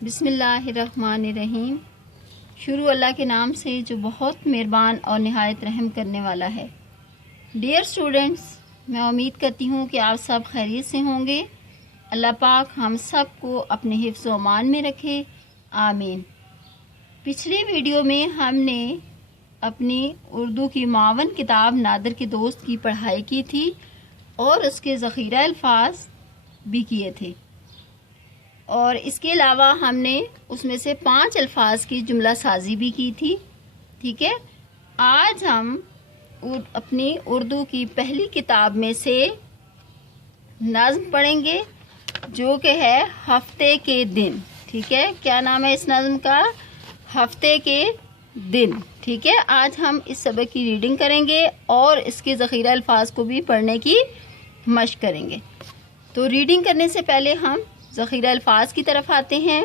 بسم اللہ الرحمن الرحیم۔ شروع اللہ کے نام سے جو بہت مہربان اور نہایت رحم کرنے والا ہے۔ ڈیئر اسٹوڈنٹس، میں امید کرتی ہوں کہ آپ سب خیریت سے ہوں گے۔ اللہ پاک ہم سب کو اپنے حفظ و امان میں رکھے، آمین۔ پچھلی ویڈیو میں ہم نے اپنی اردو کی معاون کتاب نادر کے دوست کی پڑھائی کی تھی اور اس کے ذخیرہ الفاظ بھی کیے تھے، اور اس کے علاوہ ہم نے اس میں سے 5 الفاظ کی جملہ سازی بھی کی تھی، ٹھیک ہے۔ آج ہم اپنی اردو کی پہلی کتاب میں سے نظم پڑھیں گے جو کہ ہے ہفتے کے دن، ٹھیک ہے۔ کیا نام ہے اس نظم کا؟ ہفتے کے دن، ٹھیک ہے۔ آج ہم اس سبق کی ریڈنگ کریں گے اور اس کے ذخیرہ الفاظ کو بھی پڑھنے کی مشق کریں گے۔ تو ریڈنگ کرنے سے پہلے ہم ذخیرہ الفاظ کی طرف آتے ہیں۔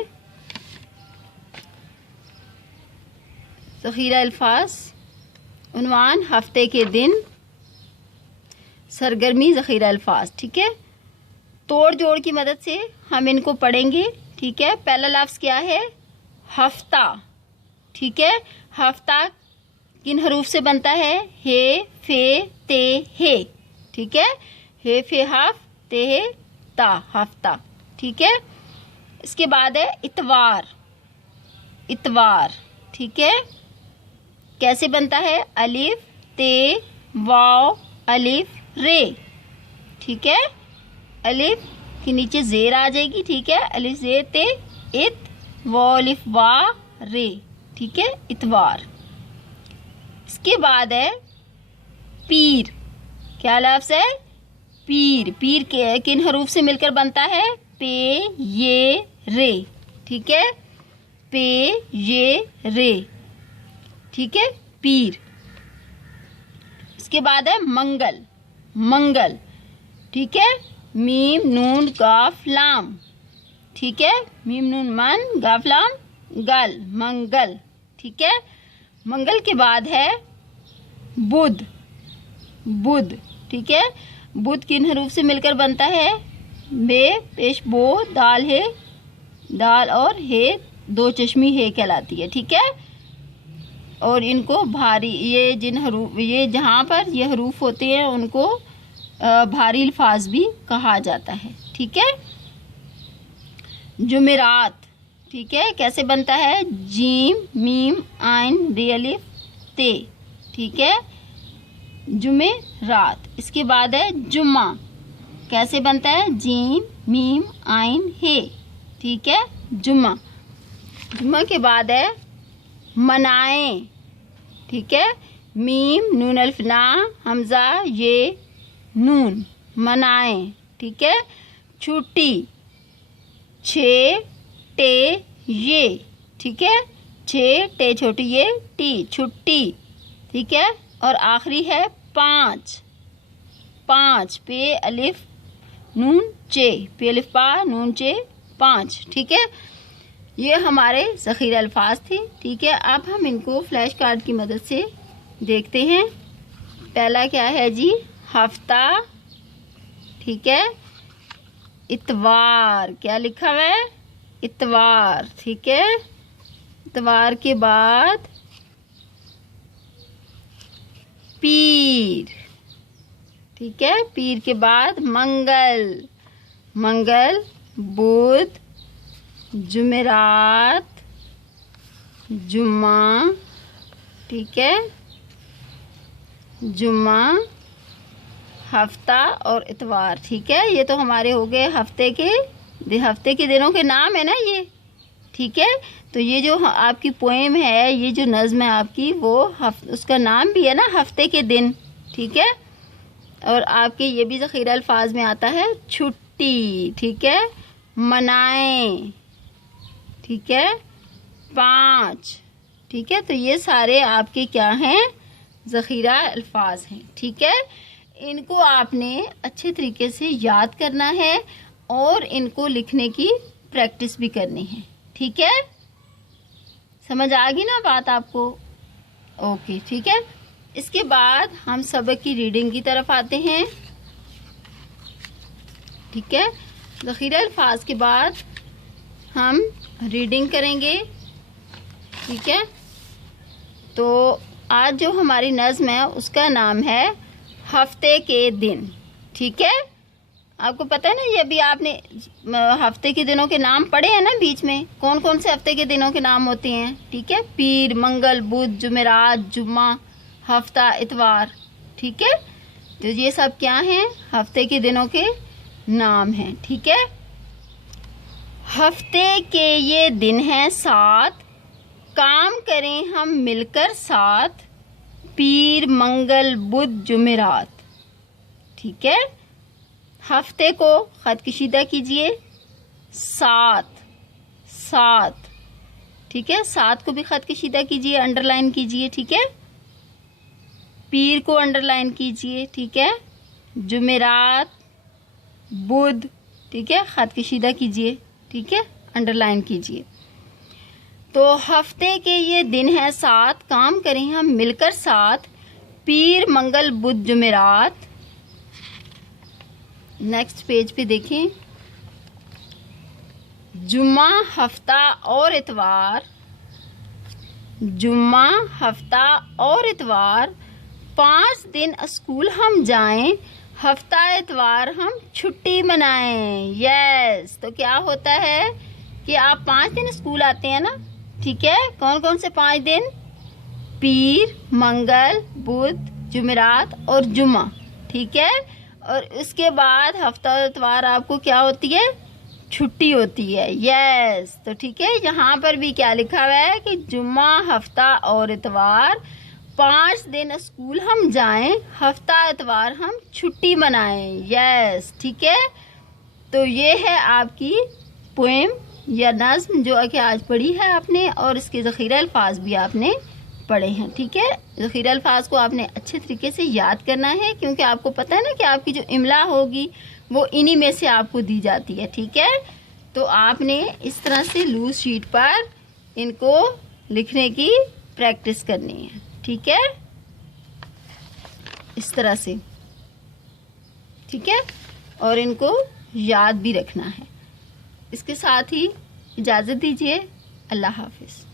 ذخیرہ الفاظ، عنوان ہفتے کے دن، سرگرمی ذخیرہ الفاظ، ٹھیک ہے۔ توڑ جوڑ کی مدد سے ہم ان کو پڑھیں گے، ٹھیک ہے۔ پہلا لفظ کیا ہے؟ ہفتہ، ٹھیک ہے۔ ہفتہ کن حروف سے بنتا ہے؟ ہے، فے، تے، ہے، ٹھیک ہے۔ ہے، فے، ہف، تے، ہے، تا، ہفتہ، ٹھیک ہے۔ اس کے بعد ہے اتوار، اتوار، ٹھیک ہے۔ کیسے بنتا ہے؟ الف، تے، واو، الف، رے، ٹھیک ہے۔ الف کے نیچے زیر آ جائے گی، ٹھیک ہے۔ الف زیر تے، ات، واو الف وا، رے، ٹھیک ہے، اتوار۔ اس کے بعد ہے پیر۔ کیا لفظ ہے؟ پیر۔ پیر کن حروف سے مل کر بنتا ہے؟ پے، یہ، رے، ٹھیک ہے۔ پے، یہ، رے، ٹھیک ہے، پیر۔ اس کے بعد ہے منگل، منگل، ٹھیک ہے۔ میم، نون، قاف، لام، ٹھیک ہے۔ میم، نون، من، قاف، لام، گل، منگل، ٹھیک ہے۔ منگل کے بعد ہے بدھ، بدھ، ٹھیک ہے۔ بدھ کن حروف سے مل کر بنتا ہے؟ بے، پیش بو، دال ہے، دال اور ہے، دو چشمی ہے کہلاتی ہے، ٹھیک ہے۔ اور ان کو بھاری، یہ جن حروف، یہ جہاں پر یہ حروف ہوتے ہیں ان کو بھاری الفاظ بھی کہا جاتا ہے، ٹھیک ہے۔ جمعرات، ٹھیک ہے۔ کیسے بنتا ہے؟ جیم، میم، عین، ری، الف، تے، ٹھیک ہے۔ جمعرات۔ اس کے بعد ہے جمعہ۔ کیسے بنتا ہے؟ جیم، میم، عین، ہے، ٹھیک ہے، جمعہ۔ جمعہ کے بعد ہے منائیں، ٹھیک ہے۔ میم، نون الف نا، حمزہ، یہ، نون، منائیں، ٹھیک ہے۔ چھٹی، چھ، ٹے، یہ، ٹھیک ہے۔ چھ، ٹے چھوٹی، یہ، ٹی، چھٹی، ٹھیک ہے۔ اور آخری ہے پانچ، پانچ، پے الف نون چے، پے الف پا نون چے، پانچ، ٹھیک ہے۔ یہ ہمارے ذخیرہ الفاظ تھے، ٹھیک ہے۔ اب ہم ان کو فلیش کارڈ کی مدد سے دیکھتے ہیں۔ پہلا کیا ہے جی؟ ہفتہ، ٹھیک ہے۔ اتوار، کیا لکھا ہوا ہے؟ اتوار، ٹھیک ہے۔ اتوار کے بعد پیر، ٹھیک ہے۔ پیر کے بعد منگل، منگل، بدھ، جمعرات، جمعہ، ٹھیک ہے، جمعہ، ہفتہ اور اتوار، ٹھیک ہے۔ یہ تو ہمارے ہو گئے ہفتے کے دنوں کے نام ہے نا یہ، ٹھیک ہے۔ تو یہ جو آپ کی پوئم ہے، یہ جو نظم ہے آپ کی، وہ اس کا نام بھی ہے نا ہفتے کے دن، ٹھیک ہے۔ اور آپ کے یہ بھی ذخیرہ الفاظ میں آتا ہے چھٹی، ٹھیک ہے، منائیں، ٹھیک ہے، پانچ، ٹھیک ہے۔ تو یہ سارے آپ کے کیا ہیں؟ ذخیرہ الفاظ ہیں، ٹھیک ہے۔ ان کو آپ نے اچھے طریقے سے یاد کرنا ہے اور ان کو لکھنے کی پریکٹس بھی کرنی ہے، ٹھیک ہے۔ سمجھ آ گئی نا بات آپ کو؟ اوکے، ٹھیک ہے۔ اس کے بعد ہم سبق کی ریڈنگ کی طرف آتے ہیں، ٹھیک ہے۔ ذخیرہ الفاظ کے بعد ہم ریڈنگ کریں گے، ٹھیک ہے؟ تو آج جو ہماری نظم ہے اس کا نام ہے ہفتے کے دن، ٹھیک ہے؟ آپ کو پتہ ہے نا، یہ ابھی آپ نے ہفتے کے دنوں کے نام پڑھے ہیں نا بیچ میں، کون کون سے ہفتے کے دنوں کے نام ہوتے ہیں، ٹھیک ہے؟ پیر، منگل، بدھ، جمعرات، جمعہ، ہفتہ، اتوار، ٹھیک ہے؟ تو یہ سب کیا ہیں؟ ہفتے کے دنوں کے نام ہیں، ٹھیک ہے؟ ہفتے کے یہ دن ہیں 7، کام کریں ہم مل کر ساتھ، پیر، منگل، بدھ، جمعرات، ٹھیک ہے؟ ہفتے کو خط کشیدہ کیجئے، 7، ٹھیک ہے؟ 7 کو بھی خط کشیدہ کیجئے، انڈر لائن کیجئے، ٹھیک ہے؟ پیر کو انڈر لائن کیجئے، ٹھیک ہے؟ جمعرات، بدھ، ٹھیک ہے؟ خط کشیدہ کیجئے، ٹھیک ہے؟ انڈر لائن کیجئے۔ تو ہفتے کے یہ دن ہیں 7، کام کریں ہم مل کر ساتھ، پیر، منگل، بدھ، جمعرات۔ نیکسٹ پیج پہ دیکھیں، جمعہ، ہفتہ اور اتوار، جمعہ، ہفتہ اور اتوار، 5 دن اسکول ہم جائیں، ہفتہ اتوار ہم چھٹی منائیں۔ یس، تو کیا ہوتا ہے کہ آپ 5 دن اسکول آتے ہیں نا، ٹھیک ہے؟ کون کون سے 5 دن؟ پیر، منگل، بدھ، جمعرات اور جمعہ، ٹھیک ہے؟ اور اس کے بعد ہفتہ اور اتوار آپ کو کیا ہوتی ہے؟ چھٹی ہوتی ہے۔ یس، تو ٹھیک ہے، یہاں پر بھی کیا لکھا ہوا ہے کہ جمعہ، ہفتہ اور اتوار، 5 دن اسکول ہم جائیں، ہفتہ اتوار ہم چھٹی منائیں۔ یس، ٹھیک ہے؟ تو یہ ہے آپ کی پوئم یا نظم جو کہ آج پڑھی ہے آپ نے، اور اس کے ذخیرہ الفاظ بھی آپ نے پڑھے ہیں، ٹھیک ہے؟ ذخیرہ الفاظ کو آپ نے اچھے طریقے سے یاد کرنا ہے، کیونکہ آپ کو پتہ ہے نا کہ آپ کی جو املا ہوگی وہ انہی میں سے آپ کو دی جاتی ہے، ٹھیک ہے؟ تو آپ نے اس طرح سے لوز شیٹ پر ان کو لکھنے کی پریکٹس کرنی ہے، ٹھیک ہے؟ اس طرح سے، ٹھیک ہے؟ اور ان کو یاد بھی رکھنا ہے۔ اس کے ساتھ ہی اجازت دیجیے، اللہ حافظ۔